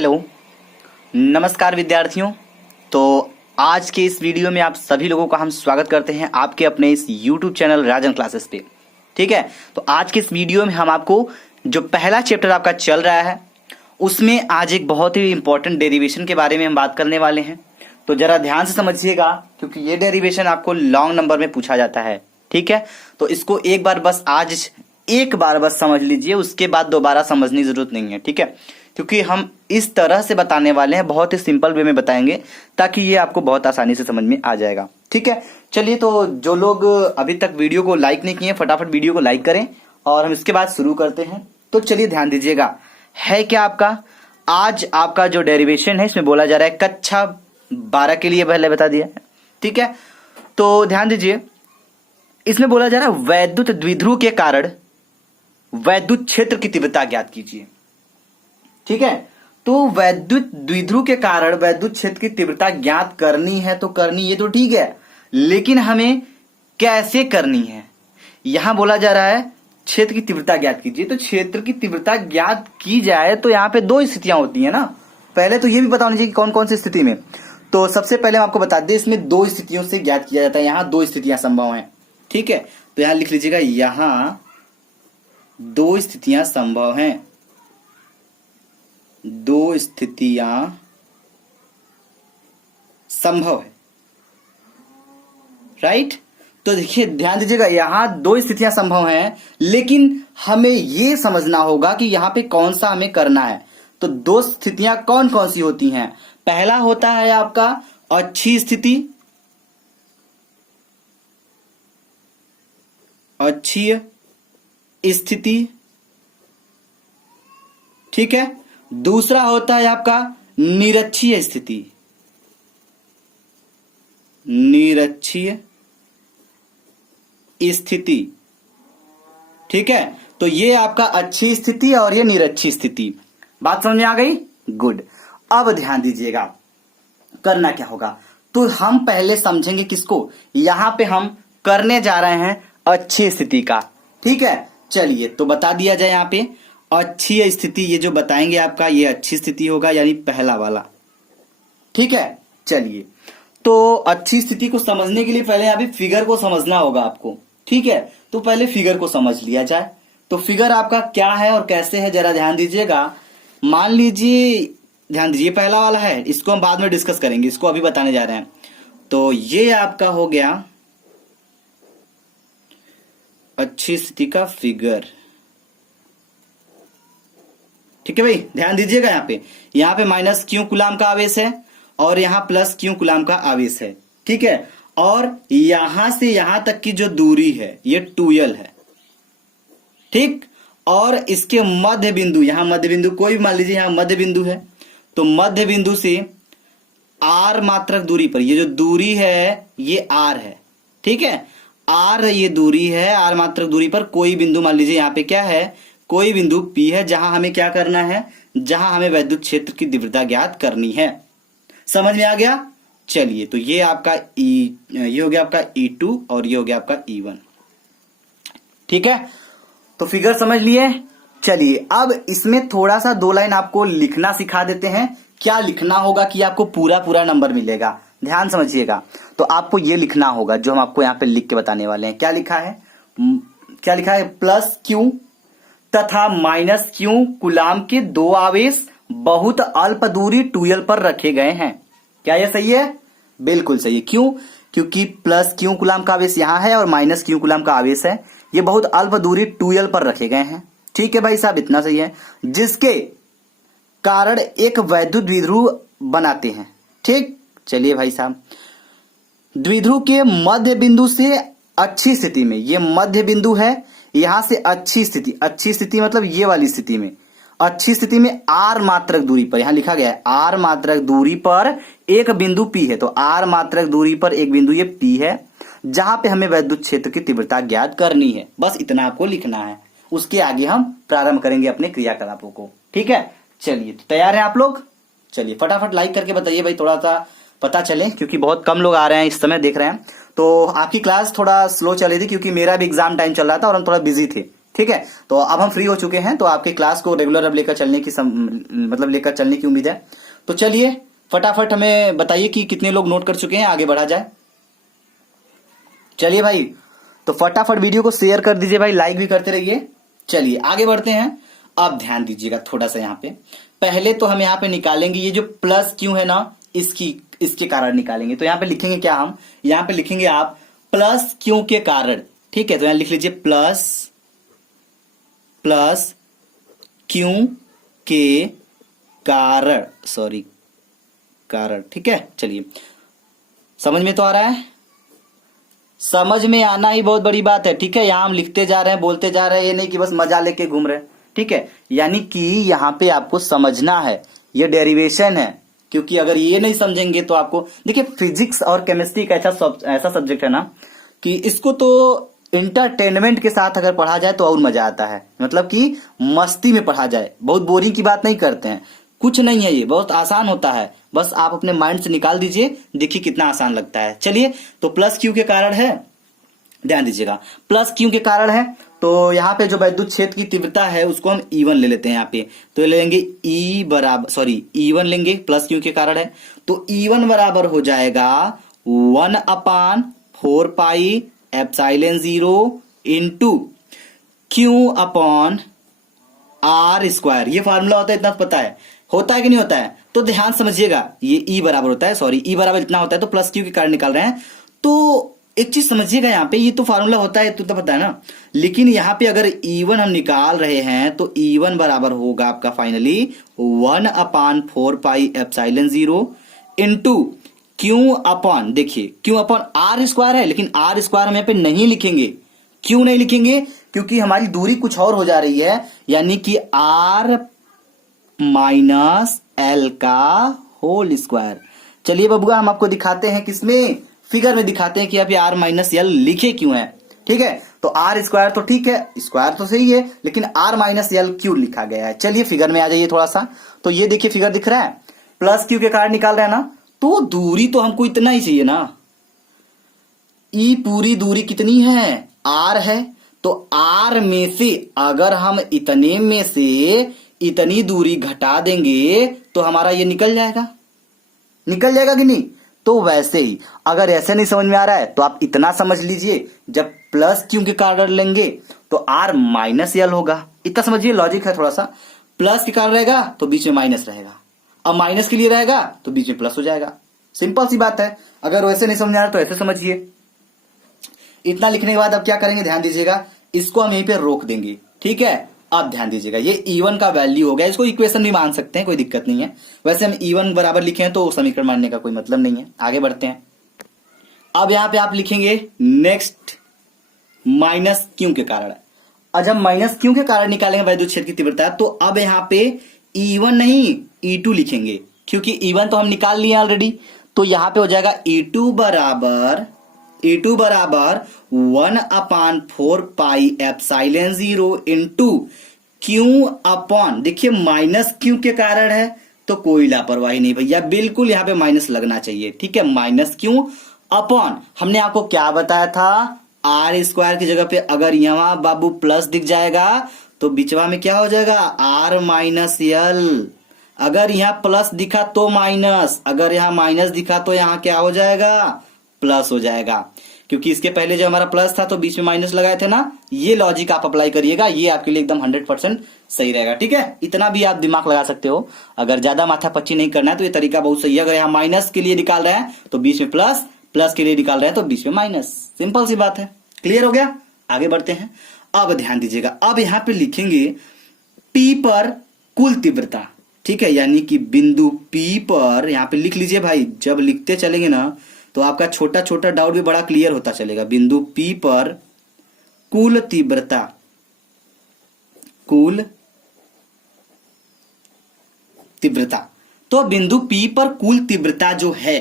Hello, नमस्कार विद्यार्थियों। तो आज के इस वीडियो में आप सभी लोगों का हम स्वागत करते हैं आपके अपने इस YouTube चैनल राजन क्लासेस पे। ठीक है, तो आज के इस वीडियो में हम आपको जो पहला चैप्टर आपका चल रहा है उसमें आज एक बहुत ही इंपॉर्टेंट डेरिवेशन के बारे में हम बात करने वाले हैं। तो जरा ध्यान से समझिएगा क्योंकि ये डेरिवेशन आपको लॉन्ग नंबर में पूछा जाता है। ठीक है, तो इसको एक बार बस समझ लीजिए, उसके बाद दोबारा समझने की जरूरत नहीं है। ठीक है, क्योंकि हम इस तरह से बताने वाले हैं, बहुत ही सिंपल वे में बताएंगे ताकि ये आपको बहुत आसानी से समझ में आ जाएगा। ठीक है, चलिए, तो जो लोग अभी तक वीडियो को लाइक नहीं किए फटाफट वीडियो को लाइक करें और हम इसके बाद शुरू करते हैं। तो चलिए ध्यान दीजिएगा, है क्या आपका आज आपका जो डेरिवेशन है इसमें बोला जा रहा है कक्षा 12 के लिए पहले बता दिया है। ठीक है, तो ध्यान दीजिए, इसमें बोला जा रहा है वैद्युत द्विध्रुव के कारण वैद्युत क्षेत्र की तीव्रता ज्ञात कीजिए। ठीक है, तो वैद्युत द्विध्रुव के कारण वैद्युत क्षेत्र की तीव्रता ज्ञात करनी है तो करनी, ये तो ठीक है, लेकिन हमें कैसे करनी है। यहां बोला जा रहा है क्षेत्र की तीव्रता ज्ञात कीजिए। तो क्षेत्र की तीव्रता ज्ञात की जाए तो यहां पे दो स्थितियां होती है ना। पहले तो ये भी बता दीजिए कि कौन कौन सी स्थिति में। तो सबसे पहले हम आपको बता दें, इसमें दो स्थितियों से ज्ञात किया जाता है। यहां दो स्थितियां संभव हैं। ठीक है, तो यहां लिख लीजिएगा, यहां दो स्थितियां संभव हैं। दो स्थितियां संभव है, राइट। तो देखिए ध्यान दीजिएगा, यहां दो स्थितियां संभव हैं, लेकिन हमें यह समझना होगा कि यहां पे कौन सा हमें करना है। तो दो स्थितियां कौन कौन सी होती हैं। पहला होता है आपका अच्छी स्थिति, अच्छी स्थिति। ठीक है, दूसरा होता है आपका निरक्षीय स्थिति, निरक्षीय स्थिति। ठीक है, तो ये आपका अच्छी स्थिति और ये निरक्षीय स्थिति। बात समझ में आ गई? गुड। अब ध्यान दीजिएगा, करना क्या होगा। तो हम पहले समझेंगे किसको, यहां पे हम करने जा रहे हैं अच्छी स्थिति का। ठीक है, चलिए तो बता दिया जाए, यहां पे अच्छी स्थिति ये जो बताएंगे आपका ये अच्छी स्थिति होगा, यानी पहला वाला। ठीक है, चलिए, तो अच्छी स्थिति को समझने के लिए पहले यहाँ पे फिगर को समझना होगा आपको। ठीक है, तो पहले फिगर को समझ लिया जाए। तो फिगर आपका क्या है और कैसे है जरा ध्यान दीजिएगा। मान लीजिए, ध्यान दीजिए, पहला वाला है, इसको हम बाद में डिस्कस करेंगे, इसको अभी बताने जा रहे हैं। तो ये आपका हो गया अच्छी स्थिति का फिगर। ठीक है भाई, ध्यान दीजिएगा, यहाँ पे माइनस क्यू कूलाम का आवेश है और यहाँ प्लस क्यू कूलाम का आवेश है। ठीक है, और यहां से यहां तक की जो दूरी है ये 2l है। ठीक, और इसके मध्य बिंदु, यहां मध्य बिंदु कोई भी मान लीजिए, यहां मध्य बिंदु है, तो मध्य बिंदु से r मात्रक दूरी पर ये जो दूरी है ये r है। ठीक है, r ये दूरी है, r मात्रक दूरी पर कोई बिंदु मान लीजिए, यहाँ पे क्या है, कोई बिंदु P है, जहां हमें क्या करना है, जहां हमें वैद्युत क्षेत्र की तीव्रता ज्ञात करनी है। समझ में आ गया? चलिए, तो ये आपका ये हो गया आपका E2 और ये हो गया आपका E1। ठीक है, तो फिगर समझ लिए। चलिए, अब इसमें थोड़ा सा दो लाइन आपको लिखना सिखा देते हैं। क्या लिखना होगा कि आपको पूरा पूरा नंबर मिलेगा। ध्यान समझिएगा, तो आपको ये लिखना होगा जो हम आपको यहाँ पे लिख के बताने वाले हैं। क्या लिखा है, क्या लिखा है, प्लस क्यू तथा माइनस क्यू कूलाम के दो आवेश बहुत अल्प दूरी 2l पर रखे गए हैं। क्या यह सही है? बिल्कुल सही है। क्यों? क्योंकि प्लस क्यू कूलाम का आवेश यहां है और माइनस क्यू कूलाम का आवेश है, ये बहुत अल्प दूरी 2l पर रखे गए हैं। ठीक है भाई साहब, इतना सही है, जिसके कारण एक वैद्युत द्विध्रुव बनाते हैं। ठीक, चलिए भाई साहब, द्विध्रुव के मध्य बिंदु से अच्छी स्थिति में, ये मध्य बिंदु है, यहां से अच्छी स्थिति, अच्छी स्थिति मतलब ये वाली स्थिति में, अच्छी स्थिति में r मात्रक दूरी पर, यहां लिखा गया है r मात्रक दूरी पर एक बिंदु P है। तो r मात्रक दूरी पर एक बिंदु ये P है, जहां पे हमें वैद्युत क्षेत्र की तीव्रता ज्ञात करनी है। बस इतना आपको लिखना है, उसके आगे हम प्रारंभ करेंगे अपने क्रियाकलापों को। ठीक है, चलिए, तैयार हैं आप लोग? चलिए फटाफट लाइक करके बताइए भाई, थोड़ा सा पता चले, क्योंकि बहुत कम लोग आ रहे हैं इस समय, देख रहे हैं। तो आपकी क्लास थोड़ा स्लो चल रही थी क्योंकि मेरा भी एग्जाम टाइम चल रहा था और हम थोड़ा बिजी थे। ठीक है, तो अब हम फ्री हो चुके हैं, तो आपके क्लास को रेगुलर अब लेकर चलने की लेकर चलने की उम्मीद है। तो चलिए फटाफट हमें बताइए कि कितने लोग नोट कर चुके हैं, आगे बढ़ा जाए। चलिए भाई, तो फटाफट वीडियो को शेयर कर दीजिए भाई, लाइक भी करते रहिए। चलिए आगे बढ़ते हैं। अब ध्यान दीजिएगा थोड़ा सा यहाँ पे, पहले तो हम यहाँ पे निकालेंगे ये जो प्लस क्यू है ना, इसके कारण निकालेंगे। तो यहाँ पे लिखेंगे क्या, हम यहाँ पे लिखेंगे आप प्लस क्यू के कारण, ठीक है। तो यहाँ लिख लीजिए प्लस क्यू के कारण, सॉरी कारण, ठीक है। चलिए समझ में तो आ रहा है, समझ में आना ही बहुत बड़ी बात है, ठीक है। यहां हम लिखते जा रहे हैं, बोलते जा रहे हैं, ये नहीं कि बस मजा लेके घूम रहे हैं, ठीक है। यानी कि यहाँ पे आपको समझना है, ये डेरिवेशन है, क्योंकि अगर ये नहीं समझेंगे तो आपको, देखिए फिजिक्स और केमिस्ट्री का ऐसा सब्जेक्ट है ना कि इसको तो इंटरटेनमेंट के साथ अगर पढ़ा जाए तो और मजा आता है, मतलब कि मस्ती में पढ़ा जाए, बहुत बोरिंग की बात नहीं करते हैं, कुछ नहीं है, ये बहुत आसान होता है, बस आप अपने माइंड से निकाल दीजिए, देखिए कितना आसान लगता है। चलिए, तो प्लस क्यू के कारण है, ध्यान दीजिएगा, प्लस क्यू के कारण है, तो यहाँ पे जो वैद्युत क्षेत्र की तीव्रता है उसको हम E1 ले लेते हैं यहाँ पे, तो लेंगे E1 लेंगे, प्लस क्यू के कारण है, तो E1 बराबर हो जाएगा 1/4 pi epsilon 0 into q upon r square. ये फार्मूला होता है, इतना पता है, होता है कि नहीं होता है, तो ध्यान समझिएगा, ये E बराबर होता है, सॉरी E बराबर इतना होता है, तो प्लस क्यू के कारण निकाल रहे हैं। तो एक चीज समझिएगा, यहाँ पे ये तो फार्मूला होता है, तो पता है ना, लेकिन यहाँ पे अगर E1 हम निकाल रहे हैं तो E1 बराबर होगा आपका finally 1/4 pi epsilon 0 into q upon, देखिए क्यू अपॉन आर स्क्वायर है, लेकिन आर स्क्वायर हम यहाँ पे नहीं लिखेंगे, क्यों नहीं लिखेंगे, क्योंकि हमारी दूरी कुछ और हो जा रही है, यानी कि R माइनस L का होल स्क्वायर। चलिए बबुआ, हम आपको दिखाते हैं, किसमें, फिगर में दिखाते हैं कि आप ये R माइनस L लिखे क्यों है, ठीक है। तो आर स्क्वायर तो ठीक है, स्क्वायर तो सही है, लेकिन R माइनस L क्यों लिखा गया है। चलिए फिगर में आ जाइए थोड़ा सा, तो ये देखिए फिगर दिख रहा है, प्लस क्यू के कारण निकाल रहे हैं ना, तो दूरी तो हमको इतना ही चाहिए ना, ई पूरी दूरी कितनी है, R है, तो R में से अगर हम इतने में से इतनी दूरी घटा देंगे तो हमारा ये निकल जाएगा कि नहीं। तो वैसे ही अगर ऐसे नहीं समझ में आ रहा है तो आप इतना समझ लीजिए, जब प्लस क्यू के कारण लेंगे तो R माइनस L होगा, इतना समझिए, लॉजिक है थोड़ा सा, प्लस के कारण रहेगा तो बीच में माइनस रहेगा, अब माइनस के लिए रहेगा तो बीच में प्लस हो जाएगा, सिंपल सी बात है। अगर वैसे नहीं समझ आ रहा तो ऐसे समझिए। इतना लिखने के बाद अब क्या करेंगे, ध्यान दीजिएगा, इसको हम यहीं पे रोक देंगे, ठीक है। अब ध्यान दीजिएगा, ये E1 का वैल्यू हो गया, इसको इक्वेशन भी मान सकते हैं, कोई दिक्कत नहीं है, वैसे हम E1 बराबर लिखे हैं तो समीकरण मानने का कोई मतलब नहीं है। आगे बढ़ते हैं, अब यहां पे आप लिखेंगे नेक्स्ट माइनस क्यू के कारण। आज हम माइनस क्यू के कारण निकालेंगे वैद्युत क्षेत्र की तीव्रता, तो अब यहाँ पे E1 नहीं E2 लिखेंगे, क्योंकि E1 तो हम निकाल लिए ऑलरेडी, तो यहां पे हो जाएगा E2 बराबर 1/4 pi epsilon 0 into q upon, देखिए माइनस क्यू के कारण है तो कोई लापरवाही नहीं भैया, बिल्कुल यहां पे माइनस लगना चाहिए, ठीक है। माइनस क्यू अपॉन, हमने आपको क्या बताया था, आर स्क्वायर की जगह पे अगर यहां बाबू प्लस दिख जाएगा तो बीचवा में क्या हो जाएगा, आर माइनस L। अगर यहां प्लस दिखा तो माइनस, अगर यहां माइनस दिखा तो यहां क्या हो जाएगा, प्लस हो जाएगा, क्योंकि इसके पहले जो हमारा प्लस था तो बीच में माइनस लगाए थे ना। ये लॉजिक आप अप्लाई करिएगा, ये आपके लिए एकदम 100% सही रहेगा, ठीक है। इतना भी आप दिमाग लगा सकते हो, अगर ज्यादा माथा पच्ची नहीं करना है तो ये तरीका बहुत सही है। अगर यहाँ माइनस के लिए निकाल रहे हैं तो बीच में प्लस, प्लस के लिए निकाल रहे हैं तो बीच में माइनस, सिंपल सी बात है। क्लियर हो गया, आगे बढ़ते हैं। अब ध्यान दीजिएगा, अब यहां पे लिखेंगे P पर कुल तीव्रता, ठीक है, यानी कि बिंदु P पर, यहां पे लिख लीजिए भाई, जब लिखते चलेंगे ना तो आपका छोटा छोटा डाउट भी बड़ा क्लियर होता चलेगा। बिंदु P पर कुल तीव्रता, तो बिंदु P पर कुल तीव्रता जो है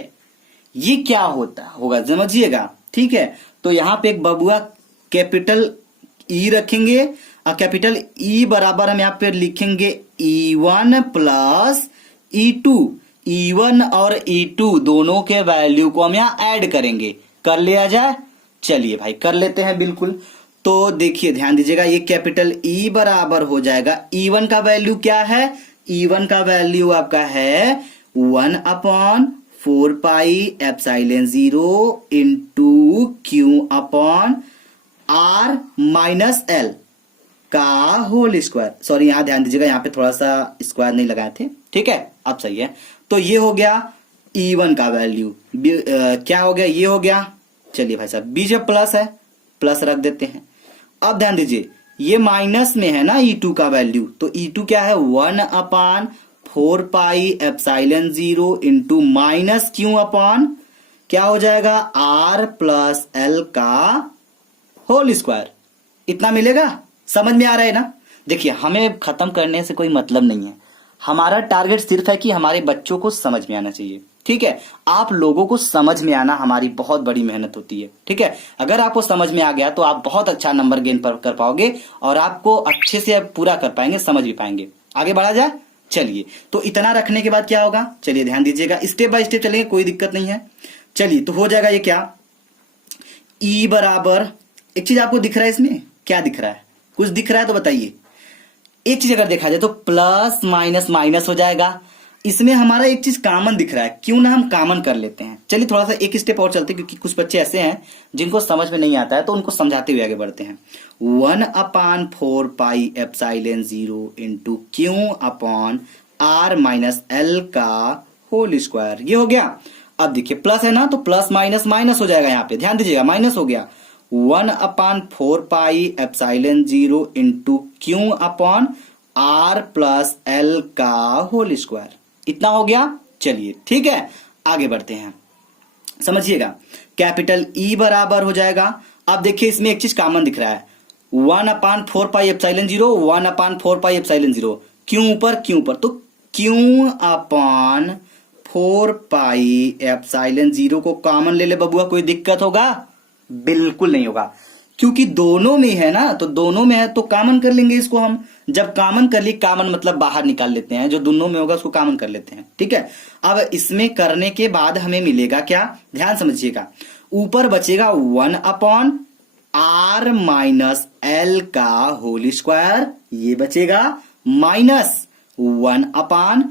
ये क्या होगा समझिएगा, ठीक है। तो यहां पे एक बबुआ कैपिटल E रखेंगे, और कैपिटल E बराबर हम यहां पे लिखेंगे E1 प्लस E2। E1 और E2 दोनों के वैल्यू को हम यहां ऐड करेंगे, कर लिया जाए, चलिए भाई कर लेते हैं बिल्कुल। तो देखिए ध्यान दीजिएगा, ये कैपिटल ई बराबर हो जाएगा, ई1 का वैल्यू क्या है, ई1 का वैल्यू आपका है 1/4 pi epsilon 0 into q upon r minus l का होल स्क्वायर। सॉरी यहां ध्यान दीजिएगा, यहां पे थोड़ा सा स्क्वायर नहीं लगाए थे, ठीक है, अब सही है। तो ये हो गया ई1 का वैल्यू, क्या हो गया, ये हो गया। चलिए भाई साहब, बीच में प्लस है, प्लस रख देते हैं। अब ध्यान दीजिए, ये माइनस में है ना ई2 का वैल्यू, तो ई2 क्या है 1/4 pi epsilon 0 into minus Q upon क्या हो जाएगा आर प्लस एल का होल स्क्वायर। इतना मिलेगा, समझ में आ रहा है ना। देखिए हमें खत्म करने से कोई मतलब नहीं है, हमारा टारगेट सिर्फ है कि हमारे बच्चों को समझ में आना चाहिए, ठीक है। आप लोगों को समझ में आना हमारी बहुत बड़ी मेहनत होती है, ठीक है। अगर आपको समझ में आ गया तो आप बहुत अच्छा नंबर गेन कर पाओगे और आपको अच्छे से पूरा कर पाएंगे, समझ भी पाएंगे। आगे बढ़ा जाए, चलिए। तो इतना रखने के बाद क्या होगा, चलिए ध्यान दीजिएगा, स्टेप बाय स्टेप चलेंगे, कोई दिक्कत नहीं है। चलिए तो हो जाएगा ये क्या, ई बराबर, एक चीज आपको दिख रहा है, इसमें क्या दिख रहा है, कुछ दिख रहा है तो बताइए। एक चीज अगर देखा जाए तो प्लस माइनस माइनस हो जाएगा, इसमें हमारा एक चीज कॉमन दिख रहा है, क्यों ना हम कॉमन कर लेते हैं। चलिए थोड़ा सा एक स्टेप और चलते हैं, क्योंकि कुछ बच्चे ऐसे हैं जिनको समझ में नहीं आता है, तो उनको समझाते हुए आगे बढ़ते हैं। 1/4 pi epsilon 0 into q upon r minus l का होल स्क्वायर, ये हो गया। अब देखिए प्लस है ना, तो प्लस माइनस माइनस हो जाएगा, यहाँ पे ध्यान दीजिएगा, माइनस हो गया। 1/4 pi epsilon 0 into q upon r plus l का होल स्क्वायर, इतना हो गया। चलिए ठीक है, आगे बढ़ते हैं, समझिएगा। कैपिटल ई बराबर हो जाएगा, अब देखिए इसमें एक चीज कॉमन दिख रहा है, 1/4 पाई एप्सिलॉन 0, 1/4 पाई एप्सिलॉन 0, क्यों ऊपर, क्यों ऊपर, तो क्यों अपॉन 4 पाई एप्सिलॉन 0 को कॉमन ले ले बबुआ, कोई दिक्कत होगा, बिल्कुल नहीं होगा, क्योंकि दोनों में है ना, तो दोनों में है तो कॉमन कर लेंगे इसको हम। जब कॉमन कर ली, कॉमन मतलब बाहर निकाल लेते हैं, जो दोनों में होगा उसको कॉमन कर लेते हैं, ठीक है। अब इसमें करने के बाद हमें मिलेगा क्या, ध्यान समझिएगा, ऊपर बचेगा 1/r माइनस एल का होल स्क्वायर, ये बचेगा, माइनस 1/4,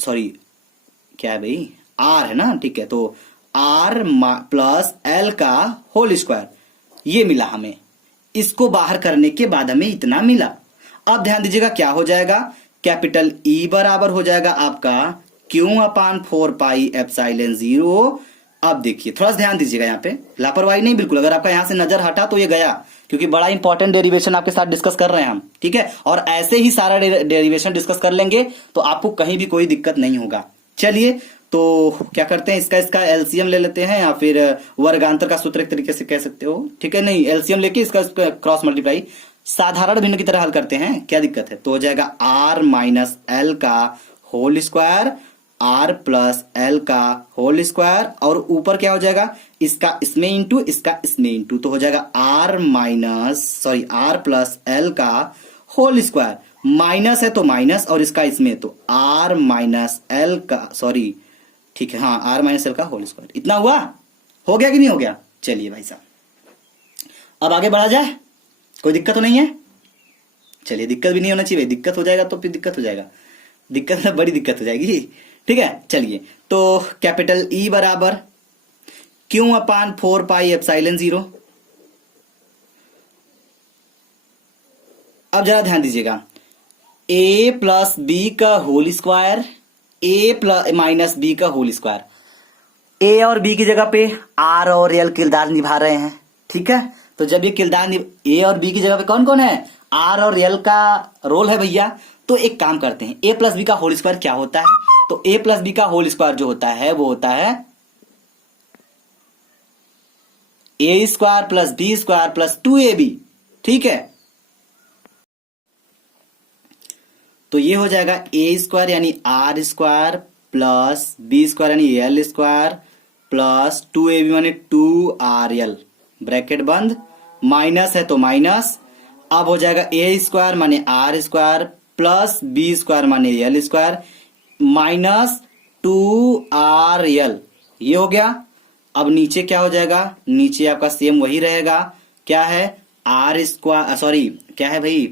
सॉरी क्या है भाई, r है ना, ठीक है, तो r प्लस एल का होल स्क्वायर, ये मिला हमें। इसको बाहर करने के बाद हमें इतना मिला। अब ध्यान दीजिएगा क्या हो जाएगा, कैपिटल ई बराबर हो जाएगा आपका Q/4 पाई एप्सिलॉन 0। अब देखिए थोड़ा सा ध्यान दीजिएगा, यहाँ पे लापरवाही नहीं बिल्कुल, अगर आपका यहां से नजर हटा तो ये गया, क्योंकि बड़ा इंपॉर्टेंट डेरिवेशन आपके साथ डिस्कस कर रहे हैं हम, ठीक है। और ऐसे ही सारा डेरिवेशन डिस्कस कर लेंगे तो आपको कहीं भी कोई दिक्कत नहीं होगा। चलिए तो क्या करते हैं, इसका एलसीएम ले लेते हैं, या फिर वर्गांतर का सूत्र एक तरीके से कह सकते हो, ठीक है। नहीं, एलसीएम लेके इसका क्रॉस मल्टीप्लाई साधारण भिन्न की तरह हल करते हैं, क्या दिक्कत है। तो हो जाएगा आर माइनस एल का whole square, r plus l का होल स्क्वायर, और ऊपर क्या हो जाएगा, इसका इसमें इंटू, इसका इसमें इंटू, तो हो जाएगा आर प्लस एल का होल स्क्वायर, माइनस है तो माइनस, और इसका इसमें तो आर माइनस एल का, सॉरी ठीक है, हाँ, आर माइनस एल का होल स्क्वायर, इतना हुआ, हो गया कि नहीं हो गया। चलिए भाई साहब, अब आगे बढ़ा जाए, कोई दिक्कत तो नहीं है। चलिए, दिक्कत भी नहीं होना चाहिए, दिक्कत हो जाएगा तो फिर दिक्कत हो जाएगा, दिक्कत बड़ी दिक्कत हो जाएगी, ठीक है। चलिए तो कैपिटल ई बराबर Q/4 पाई एप्सिलॉन 0। अब जरा ध्यान दीजिएगा, a प्लस बी का whole square, a plus minus b का होल स्क्वायर, a और b की जगह पे r और l किरदार निभा रहे हैं, ठीक है। तो जब ये किरदार a और b की जगह पे कौन कौन है, r और l का रोल है भैया। तो एक काम करते हैं, a प्लस बी का होल स्क्वायर क्या होता है, तो a प्लस बी का होल स्क्वायर जो होता है वो होता है a square plus b square plus 2ab, ठीक है। तो ये हो जाएगा a स्क्वायर यानी r square plus b square यानी l स्क्वायर प्लस 2ab यानी 2rl, ब्रैकेट बंद, माइनस है तो माइनस। अब हो जाएगा a स्क्वायर माने r square plus b square माने l स्क्वायर माइनस 2rl, ये हो गया। अब नीचे क्या हो जाएगा, नीचे आपका सेम वही रहेगा, क्या है आर स्क्वायर, सॉरी क्या है भाई,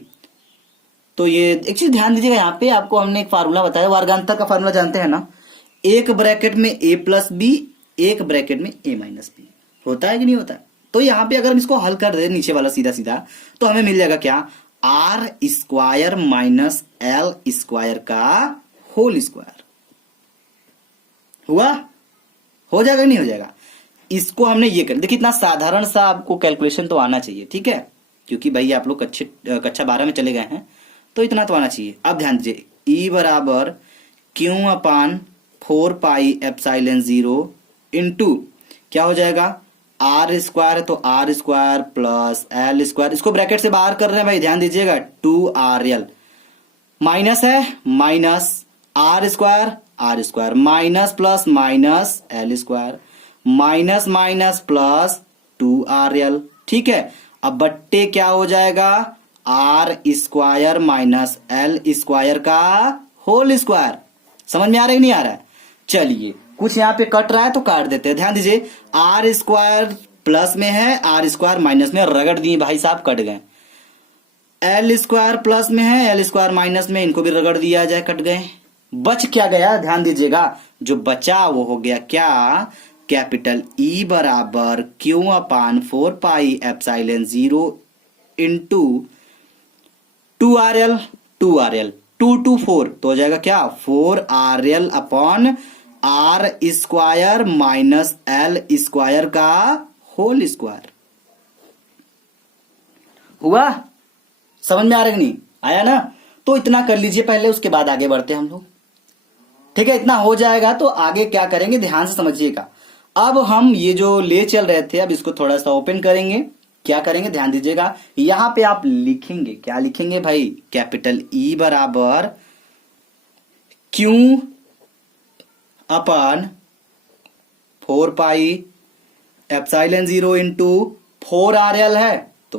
तो ये एक चीज ध्यान दीजिएगा, यहाँ पे आपको हमने एक फार्मूला बताया, वर्गांतर का फार्मूला जानते हैं ना, एक ब्रैकेट में ए प्लस बी, एक ब्रैकेट में ए माइनस बी, होता है कि नहीं होता है? तो यहाँ पे अगर हम इसको हल कर दे नीचे वाला सीधा सीधा, तो हमें मिल जाएगा क्या, r square minus l square का होल स्क्वायर। हुआ? हो जाएगा नहीं हो जाएगा? इसको हमने ये कर, देखिए इतना साधारण सा आपको कैलकुलेशन तो आना चाहिए, ठीक है, क्योंकि भाई आप लोग कक्षा 12 में चले गए हैं, तो इतना तो आना चाहिए। अब ध्यान दीजिए, ई बराबर q upon 4 pi epsilon 0 into क्या हो जाएगा, आर स्क्वायर है तो r square plus l square, इसको ब्रैकेट से बाहर कर रहे हैं भाई, ध्यान दीजिएगा, 2RL माइनस है minus r square minus plus minus l square minus minus plus 2RL, ठीक है। अब बट्टे क्या हो जाएगा, r square minus l square का होल स्क्वायर। समझ में आ रहा है कि नहीं आ रहा है? चलिए कुछ यहाँ पे कट रहा है तो काट देते हैं। ध्यान दीजिए, आर स्क्वायर प्लस में है, आर स्क्वायर माइनस में, रगड़ दिए भाई साहब, कट गए। एल स्क्वायर प्लस में है, एल स्क्वायर माइनस में, इनको भी रगड़ दिया जाए, कट गए। बच क्या गया, ध्यान दीजिएगा, जो बचा वो हो गया क्या, कैपिटल ई बराबर q upon 4 pi epsilon 0 into 2RL 2 to 4 तो हो जाएगा क्या, 4RL upon r square minus l square का होल स्क्वायर। हुआ? समझ में आ रहा है कि नहीं आया ना? तो इतना कर लीजिए पहले, उसके बाद आगे बढ़ते हैं हम लोग, ठीक है। इतना हो जाएगा तो आगे क्या करेंगे, ध्यान से समझिएगा। अब हम ये जो ले चल रहे थे, अब इसको थोड़ा सा ओपन करेंगे। क्या करेंगे, ध्यान दीजिएगा, यहां पे आप लिखेंगे, क्या लिखेंगे भाई, कैपिटल ई बराबर q upon 4 pi epsilon 0 into 4RL है तो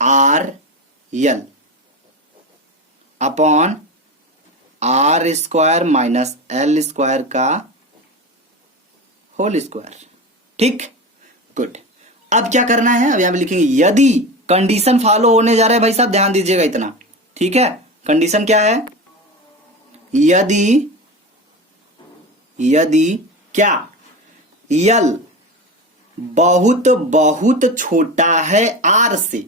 4RL upon r square minus l square का होल स्क्वायर, ठीक, गुड। अब क्या करना है, अब यहां पे लिखेंगे यदि कंडीशन फॉलो होने जा रहा है भाई साहब, ध्यान दीजिएगा इतना, ठीक है। कंडीशन क्या है, यदि क्या, यल बहुत बहुत छोटा है आर से,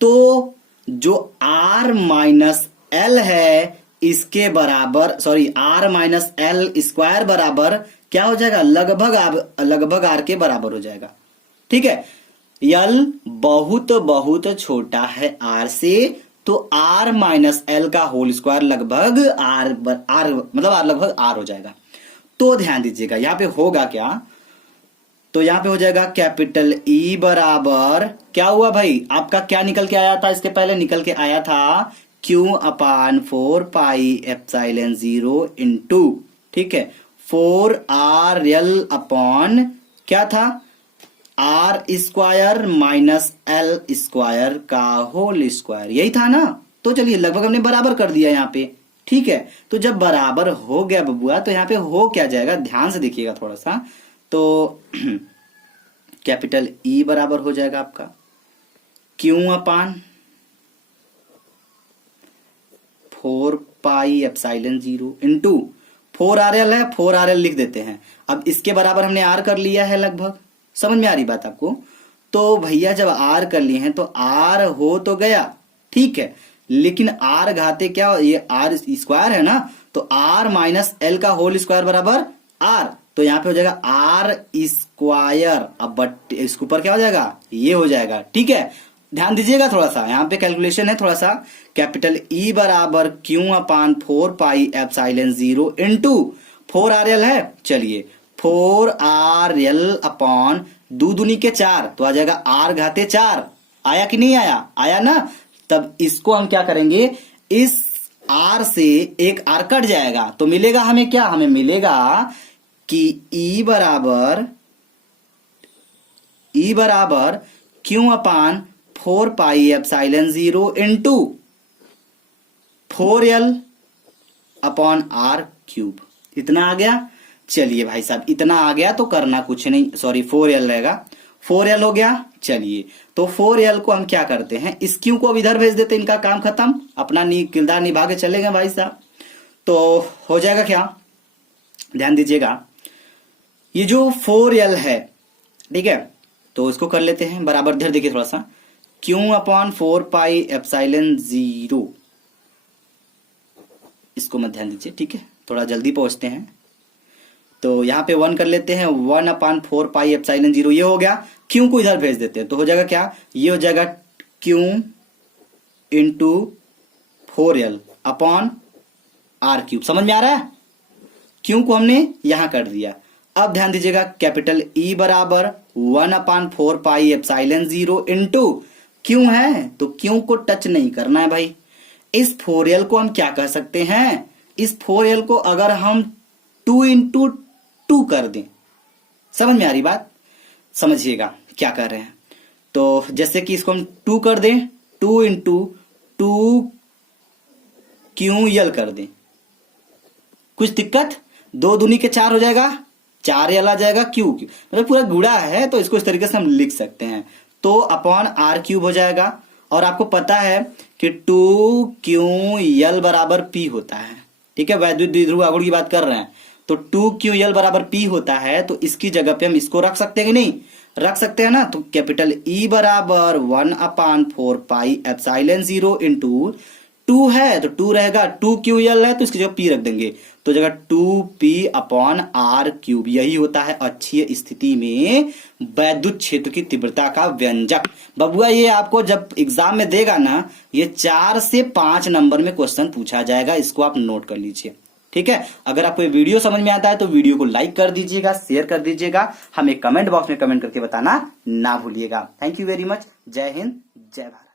तो जो आर माइनस एल है इसके बराबर, sorry r minus l square बराबर क्या हो जाएगा, लगभग आर के बराबर हो जाएगा, ठीक है। यल बहुत बहुत छोटा है आर से, तो आर माइनस एल का होल स्क्वायर लगभग आर मतलब आर लगभग आर हो जाएगा। तो ध्यान दीजिएगा यहां पे होगा क्या, तो यहां पे हो जाएगा कैपिटल ई बराबर क्या हुआ भाई, आपका क्या निकल के आया था, इसके पहले निकल के आया था q upon 4 pi epsilon 0 into, ठीक है, 4RL अपॉन क्या था, r square minus l square का होल स्क्वायर, यही था ना। तो चलिए लगभग हमने बराबर कर दिया यहाँ पे, ठीक है। तो जब बराबर हो गया बबुआ, तो यहाँ पे हो क्या जाएगा, ध्यान से देखिएगा थोड़ा सा, तो कैपिटल ई बराबर हो जाएगा आपका Q upon 4 pi epsilon 0 into 4RL है, 4RL लिख देते हैं। अब इसके बराबर हमने आर कर लिया है लगभग, समझ में आ रही बात आपको? तो भैया जब आर कर लिए हैं तो आर हो तो गया, ठीक है, लेकिन आर घाते क्या, ये आर स्क्वायर है ना, तो आर माइनस एल का होल स्क्वायर बराबर आर, तो यहां पे हो जाएगा आर स्क्वायर, अब बट इसके ऊपर क्या हो जाएगा, ये हो जाएगा, ठीक है। ध्यान दीजिएगा थोड़ा सा, यहाँ पे कैलकुलेशन है थोड़ा सा, कैपिटल ई बराबर q upon 4 pi epsilon 0 into 4RL है, चलिए 4RL अपॉन 2 दूनी के 4 तो आ जाएगा आर घाते 4, आया कि नहीं आया, आया ना। तब इसको हम क्या करेंगे, इस आर से एक आर कट जाएगा तो मिलेगा हमें क्या, हमें मिलेगा कि ई बराबर q upon 4 pi epsilon 0 into 4L upon r cube, इतना आ गया। चलिए भाई साहब इतना आ गया तो करना कुछ नहीं, सॉरी 4L रहेगा, 4L हो गया, चलिए, तो 4L को हम क्या करते हैं, इस Q को अब इधर भेज देते हैं, इनका काम खत्म, अपना किरदार निभा के चलेंगे भाई साहब। तो हो जाएगा क्या, ध्यान दीजिएगा, ये जो 4L है, ठीक है, तो इसको कर लेते हैं बराबर, इधर देखिए थोड़ा सा, Q/4πε0, इसको मत ध्यान दीजिए, ठीक है, थोड़ा जल्दी पहुंचते हैं। तो यहाँ पे 1 कर लेते हैं, 1/4πε0, ये हो गया। Q को इधर भेज देते हैं, तो हो जाएगा क्या, ये हो जाएगा Q into 4L upon R³। समझ में आ रहा है, Q को हमने यहां कर दिया। अब ध्यान दीजिएगा, कैपिटल E बराबर 1/4πε0 इंटू Q है, तो Q को टच नहीं करना है भाई। इस 4L को हम क्या कह सकते हैं, इस 4L को अगर हम 2 इंटू 2 कर दें, समझ में आ रही बात, समझिएगा क्या कर रहे हैं। तो जैसे कि इसको हम 2 कर दें, 2 इंटू 2QL कर दें, कुछ दिक्कत, 2 दूनी के 4 हो जाएगा, 4L आ जाएगा, Q मतलब पूरा गुड़ा है, तो इसको इस तरीके से हम लिख सकते हैं। तो अपॉन R³ हो जाएगा, और आपको पता है कि 2QL बराबर P होता है, ठीक है, वैद्युत द्विध्रुव आघूर्ण की बात कर रहे हैं, तो 2QL बराबर P होता है, तो इसकी जगह पे हम इसको रख सकते हैं कि नहीं, रख सकते हैं ना। तो कैपिटल E बराबर 1/4πε0 इंटू 2 है, तो 2 रहेगा, 2QL है, तो इसकी जगह P रख देंगे, तो जगह 2P/R³, यही होता है अच्छी स्थिति में वैद्युत क्षेत्र की तीव्रता का व्यंजक। बबुआ ये आपको जब एग्जाम में देगा ना, ये 4 से 5 नंबर में क्वेश्चन पूछा जाएगा, इसको आप नोट कर लीजिए, ठीक है। अगर आपको ये वीडियो समझ में आता है तो वीडियो को लाइक कर दीजिएगा, शेयर कर दीजिएगा, हमें कमेंट बॉक्स में कमेंट करके बताना ना भूलिएगा। थैंक यू वेरी मच, जय हिंद, जय भारत।